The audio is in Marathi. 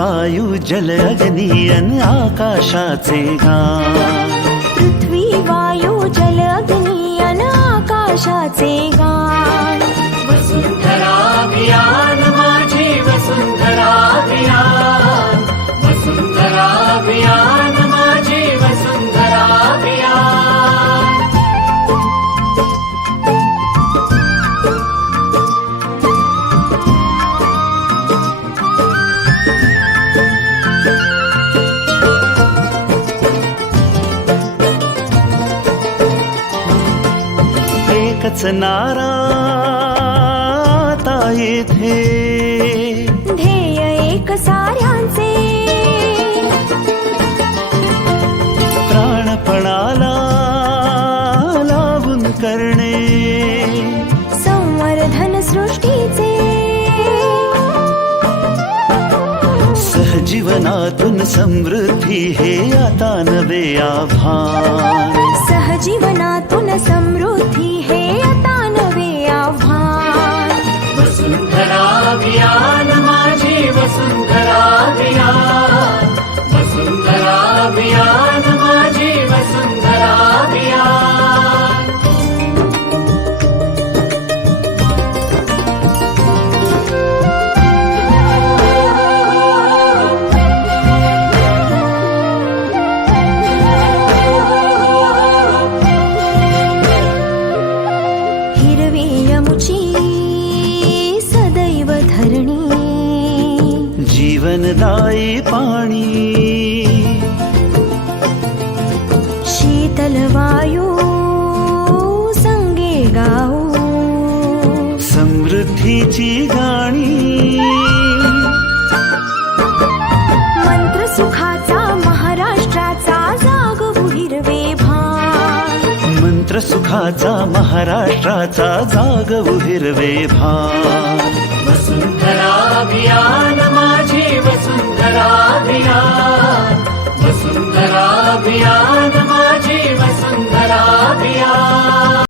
वायू जल अग्नी अन आकाशाचे गान। पृथ्वी वायू जल अग्नी अन आकाशाचे गान। वसुंधरा अभियान माझी वसुंधरा अभियान, वसुंधरा अभियान माझी वसुंधरा अभियान। एकच नारा आता येथे, ध्येय एक साऱ्यांचे। प्राणपणाला लावून करणे संवर्धन सृष्टीचे। सहजीवनातून समृद्धी हे आता नवे आभान। सहजीवनातून समृद्धी हे आता नवे आव्हान। वसुंधरा अभियान माझी वसुंधरा अभियान, वसुंधरा अभियान माझी वसुंधरा अभियान। हिरवी यमुची सदैव धरणी, जीवनदायी पाणी। शीतल वायू संगे गाऊ, समृद्धीची गाणी। मंत्र सुखाचा महाराष्ट्राचा जागवू हिरवे भान। मंत्र सुखाचा महाराष्ट्राचा जागवू हिरवे भान। वसुंधरा अभियान माझी वसुंधरा अभियान, वसुंधरा अभियान माझी वसुंधरा अभियान।